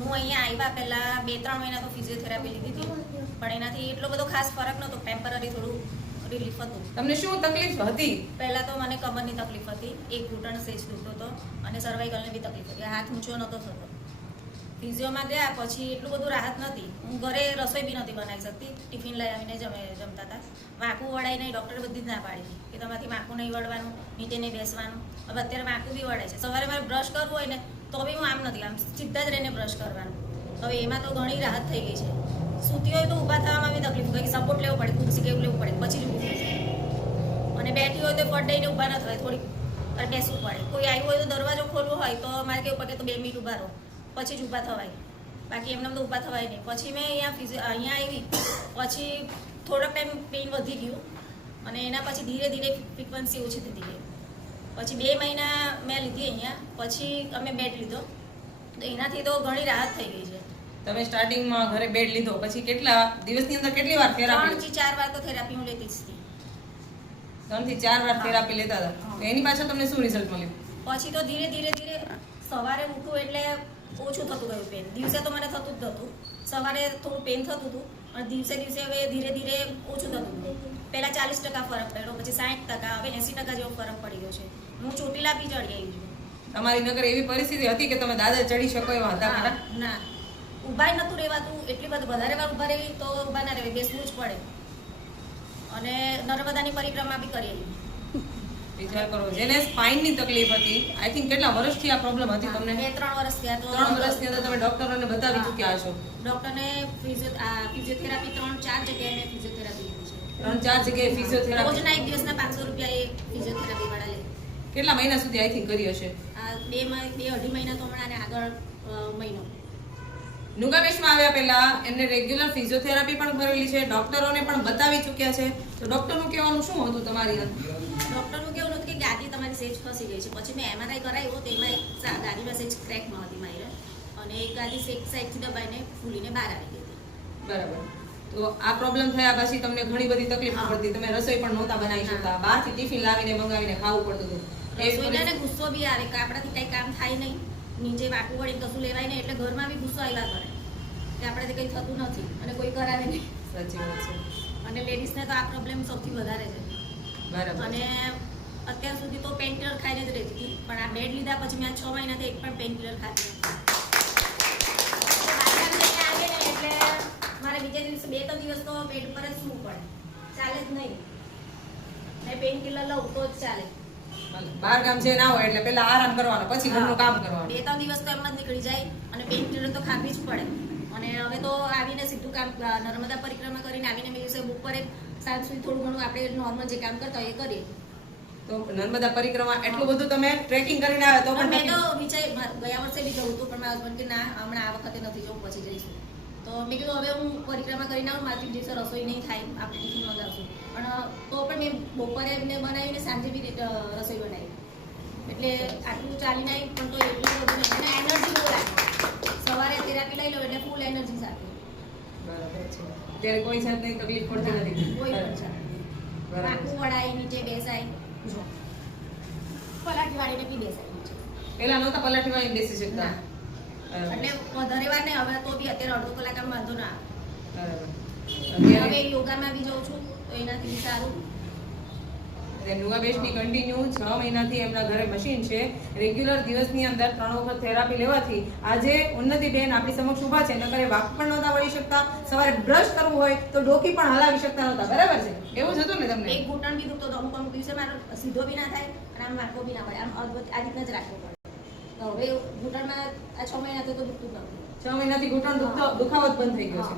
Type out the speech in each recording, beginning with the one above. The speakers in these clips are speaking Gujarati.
હું અહીંયા આવ્યા પહેલાં 2-3 મહિના તો ફિઝિયોથેરાપી લીધી હતી, પણ એનાથી એટલો બધો ખાસ ફરક નહોતો. ટેમ્પરરી થોડું રિલીફ હતું. તમને શું તકલીફ હતી? પહેલાં તો મને કમરની તકલીફ હતી, એક ઘૂંટણ સેજ દુખતો હતો અને સર્વાઇકલની બી તકલીફ હતી. હાથ ઊંચો નહોતો થતો. ફિઝિયોમાં ગયા પછી એટલું બધું રાહત નથી. હું ઘરે રસોઈ બી નથી બનાવી શકતી. ટિફિન લઈ આવીને જમતા હતા. વાંકું વળાય નહીં, ડૉક્ટરે બધી જ ના પાડી હતી કે તમારાથી વાંકું નહીં વળવાનું, નીચે નહીં બેસવાનું. હવે અત્યારે વાંકું બી વળાય છે. સવારે મારે બ્રશ કરવું હોય ને તો બી હું આમ નથી, આમ સીધા જ રહીને બ્રશ કરવાનું. હવે એમાં તો ઘણી રાહત થઈ ગઈ છે. સૂતી હોય તો ઊભા થવામાં બી તકલીફ હોય કે સપોર્ટ લેવો પડે, ખુરશી કેવું લેવું પડે પછી જ ઊભું થાય. અને બેઠી હોય તો ફટ દઈને ઊભા ન થવાય, થોડીક બેસવું પડે. કોઈ આવ્યું હોય તો દરવાજો ખોલવો હોય તો મારે કેવું પડે તો 2 મિનિટ ઊભા રહો પછી જ ઊભા થવાય, બાકી એમને તો ઊભા થવાય નહીં. પછી મેં અહીંયા આવી પછી થોડોક ટાઈમ પેઇન વધી ગયું અને એના પછી ધીરે ધીરે ફ્રિકવન્સી ઓછી થતી ગઈ. પછી 2 મહિના મેં લીધી અહીંયા, પછી અમે બેડ લીધો તો એનાથી તો ઘણી રાહત થઈ ગઈ છે. તમે સ્ટાર્ટિંગમાં ઘરે બેડ લીધો પછી કેટલા દિવસની અંદર કેટલી વાર થેરાપી? 3 થી 4 વાર તો થેરાપી હું લેતી જ હતી. 3 થી 4 વાર થેરાપી લેતા હતા. તો એની પાછળ તમને શું રિઝલ્ટ મળ્યું? પછી તો ધીરે ધીરે સવારે ઉઠું એટલે ઓછું થતું ગયું પેન. દિવસે તો મને થતું જ નહોતું, સવારે થોડું પેન થતું હતું અને દિવસે હવે ધીરે ધીરે ઓછું થતું હતું. પહેલાં 40% ફરક પડ્યો, પછી 60%, હવે 80% જેવો ફરક પડી ગયો છે. હું ચોટીલા બી ચડી આવી છું. તમારી નગર એવી પરિસ્થિતિ હતી કે તમે દાદર ચડી શકો એવા હતા ખરા? ના, ઊભા નહોતું રહેવાતું. એટલી બધી વધારે વાર ઊભા રહેવી તો ઊભા ના રહેવાય, બેસવું જ પડે. અને નર્મદાની પરિક્રમા બી કરી આવી. વિચાર કરો, જેને સ્પાઇનની તકલીફ હતી, આઈ થિંક કેટલા વર્ષથી આ પ્રોબ્લેમ હતી તમને? 2-3 વર્ષ થયા. તો 3 વર્ષની અંદર તમે ડોક્ટરોને બતાવી ચૂક્યા છો? ડોક્ટરને ફિઝિયોથેરાપી 3-4 જગ્યાએ મેં ફિઝિયોથેરાપી લીધી છે. 3-4 જગ્યાએ ફિઝિયોથેરાપી? રોજના 1 દિવસના 500 રૂપિયા એ ફિઝિયોથેરાપી વાળા લે. કેટલા મહિના સુધી આઈ થિંક કરી હશે? 2-2.5 મહિના તો હમણાં, અને આગળ મહિનો. નુગાવેશમાં આવ્યા પહેલા એમને રેગ્યુલર ફિઝિયોથેરાપી પણ કરેલી છે, ડોક્ટરોને પણ બતાવી ચૂક્યા છે. તો ડોક્ટરનું કહેવાનું શું હતું તમારી અંદર? ડોક્ટરનું કેવું હતું કે ગાદી તમારી સેજ ફસી ગઈ છે. પછી મેં MRI કરાવ્યું તો એમાં એક ગાદીમાં સેજ ક્રેકમાં હતી મારી, અને એક ગાદી એક સાઈડથી દબાઈને ફૂલીને બહાર આવી ગઈ હતી. બરાબર. તો આ પ્રોબ્લેમ થયા પછી તમને ઘણી બધી તકલીફ પડતી. તમે રસોઈ પણ નહોતા બનાવી શકતા, બહારથી ટિફિન લાવીને મંગાવીને ખાવું પડતું હતું. રસોઈને ગુસ્સો બી આવે કે આપણાથી કંઈ કામ થાય નહીં, નીચે વાકું વળી કશું લેવાય નહીં, એટલે ઘરમાં બી ગુસ્સો આવ્યા કરે કે આપણાથી કંઈ થતું નથી અને કોઈ કરાવે નહીં. સાચી વાત છે. અને લેડીઝને તો આ પ્રોબ્લેમ સૌથી વધારે છે. બરાબર. અને અત્યાર સુધી તો પેઇન કિલર ખાઈને જ રહેતી હતી, પણ આ બેડ લીધા પછી મેં 6 મહિનાથી એક પણ પેઇન કિલર ખાતી નથી. એટલે મારે બીજા દિવસે 2-3 દિવસ તો બેડ પર જ સૂવું પડે, ચાલે જ નહીં. મેં પેઇન કિલર લઉં તો જ ચાલે. બહાર ગામ છે ના હોય એટલે પેલા આરામ કરવાનો, પછી ઘરનું કામ કરવાનું. 2-3 દિવસ તો એમ જ નીકળી જાય અને પેઇન કિલર તો ખાવી જ પડે. અને હવે તો આવીને સીધું કામ, નર્મદા પરિક્રમા કરીને આવીને મેં દિવસે બપોરે સાંજ સુધી થોડું ઘણું આપણે નોર્મલ જે કામ કરતા હોય એ કરીએ. તો નર્મદા પરિક્રમા એટલું બધું તમે ટ્રેકિંગ કરીને આવ્યા તો પણ મેં તો ગયા વર્ષે બી જવું હતું, પણ મારા હસબન્ડ કે ના હમણાં આ વખતે નથી જવું, પછી જઈશું. તો મેં કીધું હવે હું પરિક્રમા કરીને આવું, મારાથી દિવસે રસોઈ નહીં થાય, આપણે ટિફિન મંગાવશું. પણ તો પણ મેં બપોરે એમને બનાવીને સાંજે બી રસોઈ બનાવી. એટલે આટલું ચાલીને આવી પણ તો એટલું બધું નહીં, અને એનર્જી બહુ લાગે. સવારે થેરાપી લઈ લો એટલે ફૂલ એનર્જી સાથે. બરાબર છે. ત્યારે કોઈ જાતની તકલીફ પડતી નથી? કોઈ પણ છે. આખું વળાય, નીચે બેસાય, પલાટી વાળીને બી બેસાય નીચે. પેલા નહોતા પલાઠી વાળી બેસી શકતા? એટલે વધારે વાર નહીં, હવે તો બી અત્યારે અડધો કલાક આમ વાંધો ના આવે. બરાબર. હવે યોગામાં બી જાઉં છું તો એનાથી બી સારું. નુગાબેશની કન્ટિન્યુ 6 મહિનાથી એમના ઘરે મશીન છે. રેગ્યુલર દિવસની અંદર 3 વખત થેરાપી લેવાથી આજે ઉન્નતિબેન આપણી સમક્ષ ઊભા છે. નકરે વાક પણ નહોતા વળી શકતા, સવારે બ્રશ કરવું હોય તો ડોકી પણ હલાવી શકતા નહોતા. બરાબર છે? એવું જ હતું ને તમને? એક ઘૂંટણ બી દુખતો હતો, અમુક દિવસે મારો સીધો બી ના થાય અને આમ વાંકો બી ના પડે, આમ આ રીતના જ રાખવો પડે. તો હવે ઘૂંટણમાં આ 6 મહિનાથી તો દુખતું જ નથી. 6 મહિનાથી ઘૂંટણ દુખાવો જ બંધ થઈ ગયો છે.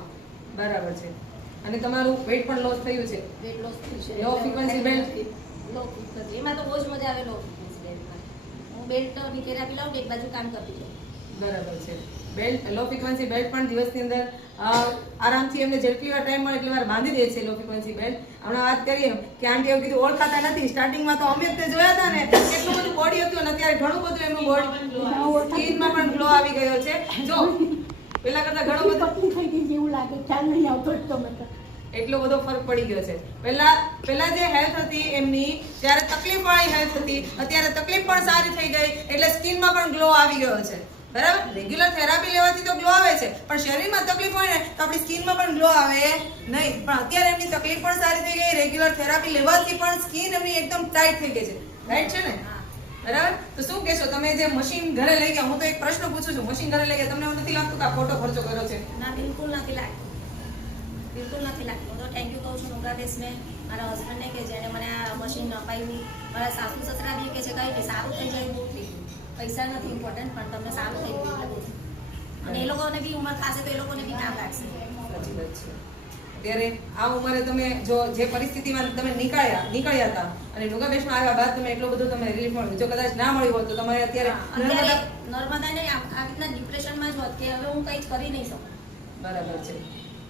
બરાબર છે. અને તમારું વેઇટ પણ લોસ થયું છે? વેટ લોસ થયું છે. Low frequency belt? Low frequency, એમાં તો બહુ જ મજા આવે લો ફ્રીક્વન્સી બેલ્ટમાં. હું બેલ્ટની થેરાપી લઉં એક બાજુ કામ કરતી જાઉં. બરાબર છે. બેલ્ટ, લો ફ્રીક્વન્સી બેલ્ટ પણ દિવસની અંદર આરામથી એમને જેટલી વાર ટાઈમ મળે એટલી વાર બાંધી દે છે લો ફ્રીક્વન્સી બેલ્ટ. હમણાં વાત કરીએ કે આંટી એવું કીધું ઓળખાતા નથી. સ્ટાર્ટિંગમાં તો અમે તે જોયા હતા ને એટલું બધું બોડી હતું અને અત્યારે ઘણું બધું એમનું બોડી સ્કિનમાં પણ ગ્લો આવી ગયો છે. જો પેલા કરતા ઘણો બધો થઈ ગઈ જેવું લાગે, ખ્યાલ નહીં આવતો જ તો મતલબ એટલો બધો ફરક પડી ગયો છે. પહેલા જે હેલ્થ હતી એમની ત્યારે તકલીફ વાળી હેલ્થ હતી, અત્યારે તકલીફ પણ સારી થઈ ગઈ એટલે સ્કિનમાં પણ ગ્લો આવી ગયો છે. બરાબર? રેગ્યુલર થેરાપી લેવાથી તો ગ્લો છે, પણ શરીરમાં તકલીફ હોય ને તો આપણી સ્કિનમાં પણ ગ્લો આવે નહીં. પણ અત્યારે એમની તકલીફ પણ સારી થઈ ગઈ, રેગ્યુલર થેરાપી લેવાથી પણ સ્કિન એમની એકદમ ટાઈટ થઈ ગઈ છે. રાઈટ છે ને? હા. બરાબર. તો શું કહેશો તમે જે મશીન ઘરે લઈ ગયા? હું તો એક પ્રશ્ન પૂછું છું, મશીન ઘરે લઈ ગયા તમને એવું નથી લાગતું કે આ ખોટો ખર્ચો કર્યો છે? ના, બિલકુલ નથી લાગતું. બિલકુલ નથી લાગતું. હું તો થેન્ક યુ કહું છું યોગાબેસને, મારા હસબન્ડને કે જેણે મને આ મશીન અપાવ્યું. મારા સાસુ સસરા બી કે છે કંઈ નહીં, સારું થઈ જાય બહુ થઈ ગયું. પૈસા નથી ઇમ્પોર્ટન્ટ, પણ તમને સારું થઈ ગયું એટલે બહુ થયું. અને એ લોકોને બી ઉંમર થશે તો એ લોકોને બી કામ લાગશે. સાચી વાત છે. ત્યારે આ ઉંમરે તમે જો જે પરિસ્થિતિમાં તમે નીકળ્યા હતા અને યોગાબેસમાં આવ્યા બાદ તમે એટલો બધો તમે રિલીફ મળ્યું. જો કદાચ ના મળ્યું હોત તો તમારે અત્યારે અત્યારે નર્મદા ને આ રીતના ડિપ્રેશનમાં જ હોત કે હવે હું કંઈ જ કરી નહીં શકું. બરાબર છે.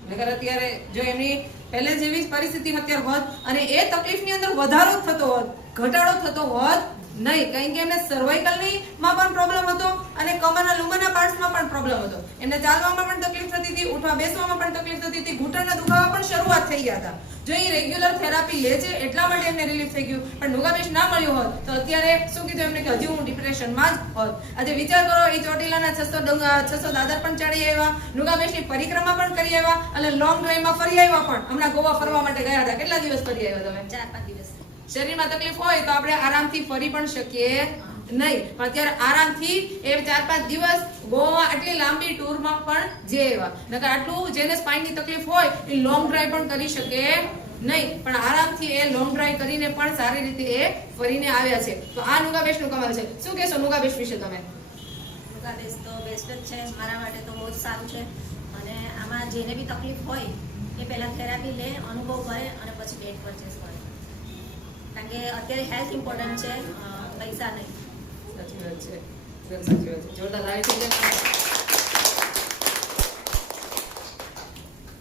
નકર અત્યારે જો એમની પહેલે જેવી જ પરિસ્થિતિ અત્યારે હોત અને એ તકલીફની અંદર વધારો જ થતો હોત, ઘટાડો થતો હોત નહીં. કારણ કે એમને સર્વાઇકલની માં પણ પ્રોબ્લેમ હતો અને કમરના લુમરના પાર્ટ્સમાં પણ પ્રોબ્લેમ હતો. એમને ચાલવામાં પણ તકલીફ થતી હતી, ઉઠવા બેસવામાં પણ તકલીફ થતી હતી, ઘૂંટણના દુખાવા પણ શરૂઆત થઈ ગયા હતા. જો એ રેગ્યુલર થેરાપી લે છે એટલા માટે એમને રિલીફ થઈ ગયું. પણ યોગાબેસ ના મળ્યું હોત તો અત્યારે શું કીધું એમને કે હજી હું ડિપ્રેશનમાં જ હોત. આજે વિચાર કરો, એ ચોટીલાના 600 દાદર પણ ચડી આવ્યા, યોગાબેસની પરિક્રમા પણ કરી આવ્યા અને લોંગ ડ્રાઈવમાં ફરી આવ્યા પણ. હમણાં ગોવા ફરવા માટે ગયા હતા. કેટલા દિવસ ફરી આવ્યા તમે? 4-5 દિવસ. શરીરમાં તકલીફ હોય તો આપણે આરામથી ફરી પણ શકીએ નહીં, પણ અત્યારે આરામથી એ 4-5 દિવસ ગોવા આટલી લાંબી ટૂરમાં પણ જઈ આવ્યા. નકર આટલું જેને સ્પાઇનની તકલીફ હોય એ લોંગ ડ્રાઈવ પણ કરી શકે નહીં, પણ આરામથી એ લોંગ ડ્રાઈવ કરીને પણ સારી રીતે એ ફરીને આવ્યા છે. તો આ યોગાબેસનું કમાલ છે. શું કહેશો યોગાબેસ વિશે તમે? યોગાબેસ તો બેસ્ટ જ છે મારા માટે, તો બહુ જ સારું છે. અને આમાં જેને બી તકલીફ હોય એ પહેલા થેરાપી લે, અનુભવ કરે અને પછી બેડ પરચેસ કરે. કારણ કે અત્યારે હેલ્થ ઇમ્પોર્ટન્ટ છે, પૈસા નહીં. સાચી વાત છે, એકદમ સાચી વાત છે. જોરદાર તાળી થઈ જાય.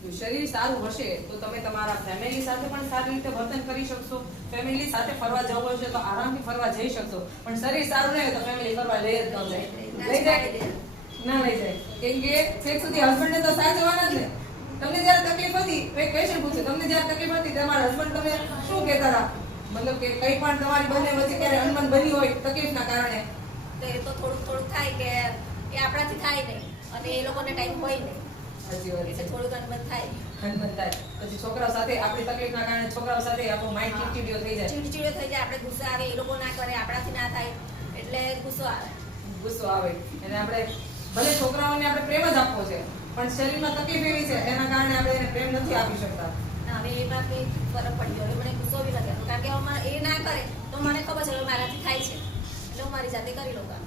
જો શરીર સારું હશે તો તમે તમારા ફેમિલી સાથે પણ સારી રીતે વર્તન કરી શકશો. ફેમિલી સાથે ફરવા જવું હશે તો આરામથી ફરવા જઈ શકશો. પણ શરીર સારું રહે તો ફેમિલી ફરવા લઈ જ ન જાય. લઈ જાય? ના લઈ જાય. કેમ કે છેક સુધી હસબન્ડને તો સાચવવાના જ ને. તમને જયારે તકલીફ હતી, એક ક્વેશ્ચન પૂછ્યું, તમને જયારે તકલીફ હતી તમારા હસબન્ડ તમે શું કહેતા હતા? મતલબ કે કઈ પણ તમારી બંને વચ્ચે ક્યારે અનબન બની હોય તકલીફના કારણે? તો એ તો થોડુંક થાય કે એ આપણાથી થાય નહીં અને એ લોકોને ટાઈમ હોય નહીં, સાચી વાત એટલે છે. થોડુંક અનબન થાય. અનબન થાય. પછી છોકરાઓ સાથે આપણી તકલીફના કારણે છોકરાઓ સાથે આપણો માઇન્ડ ચીડચીડિયો થઈ જાય. ચીડચીડો થઈ જાય, આપણે ગુસ્સો આવે, એ લોકો ના કરે, આપણાથી ના થાય એટલે ગુસ્સો આવે. ગુસ્સો આવે અને આપણે ભલે છોકરાઓને આપણે પ્રેમ જ આપવો છે પણ શરીરમાં તકલીફ એવી છે એના કારણે આપણે એને પ્રેમ નથી આપી શકતા. હવે એમાં કંઈ ફરક પડી ગયો. હવે મને ગુસ્સો બી નથી આવતો. કારણ કે હવે એ ના કરે તો મને ખબર છે હવે મારાથી થાય છે એટલે હું મારી જાતે કરી લઉં કામ.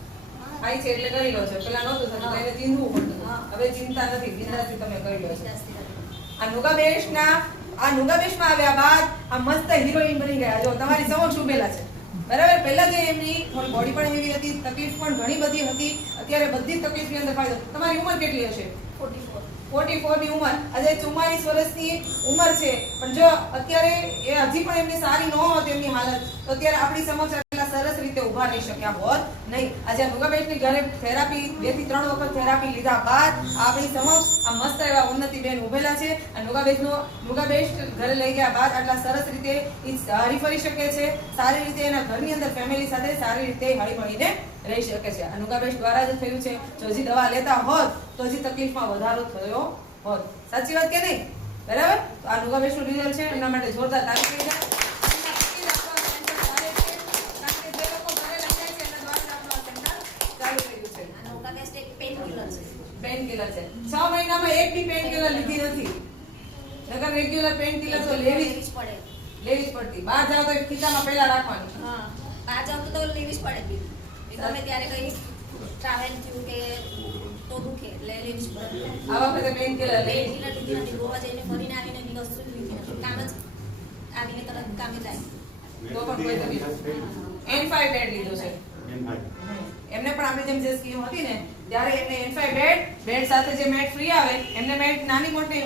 થાય છે એટલે કરી લો છો. પેલા નહોતું થતું તો એને ચીંધવું પડતું. હા. હવે ચિંતા નથી, બિંદાસથી તમે કરી લો છો. જાસ્તી નથી. આ યોગાબેસમાં આવ્યા બાદ આ મસ્ત હિરોઈન બની ગયા. જો તમારી સમક્ષ ઉભેલા છે. બરાબર. પહેલા જે એમની થોડી બોડી પણ એવી હતી, તકલીફ પણ ઘણી બધી હતી. અત્યારે બધી જ તકલીફની અંદર ફાયદો. તમારી ઉંમર કેટલી હશે? 44. 44 ની ઉંમર. આજે 44 વર્ષની ઉંમર છે પણ જો અત્યારે એ હજી પણ એમની સારી ન હોત એમની હાલત તો અત્યારે આપણી સમક્ષ એટલા સરસ રીતે ઊભા રહી શક્યા હોત નહીં. આજે યોગાબેસની ઘરે થેરાપી 2 થી 3 વખત થેરાપી લીધા બાદ આપણી સમક્ષ આ મસ્ત એવા ઉન્નતિબેન ઊભેલા છે અને યોગાબેસ ઘરે લઈ ગયા બાદ આટલા સરસ રીતે હરી ફરી શકે છે, સારી રીતે એના ઘરની અંદર ફેમિલી સાથે સારી રીતે હળીમળીને રહી શકે છે. આ યોગાબેસ દ્વારા જ થયું છે. જો હજી દવા લેતા હોત તો હજી તકલીફમાં વધારો થયો હોત. સાચી વાત કે નહીં? બરાબર. તો આ યોગાબેસનું રિઝલ્ટ છે, એમના માટે જોરદાર તાળી થઈ જાય. અને યોગાબેસ્ટ એક પેન કિલર છે. પેન કિલર છે. 6 મહિનામાં એક બી પેન કિલર લીધી નથી. નકર રેગ્યુલર પેન કિલર તો લેવી જ પડે. પડતી. બહાર જાવ તો ખીચામાં પહેલા રાખવાની. હા, બહાર જાવ તો લેવી જ પડે બી. ગમે ત્યારે કઈ ટ્રાવેલ થયું કે તો દુખે એટલે લેવી જ પડે. આ વખતે પેન કિલર પેન લેવી. કિલર લીધી નથી. ગોવા જઈને ફરીને આવીને બી વસ્તુ લીધી નથી. કામ જ આવીને તરત કામે થાય. તો પણ કોઈ તકલીફ. N5 બેડ લીધો છે. એમને પણ આપણી જેમ જે સ્કીમ હતી ને ત્યારે એમને N5 બેડ સાથે જે મેટ ફ્રી આવે એમને મેટ નાની મોટી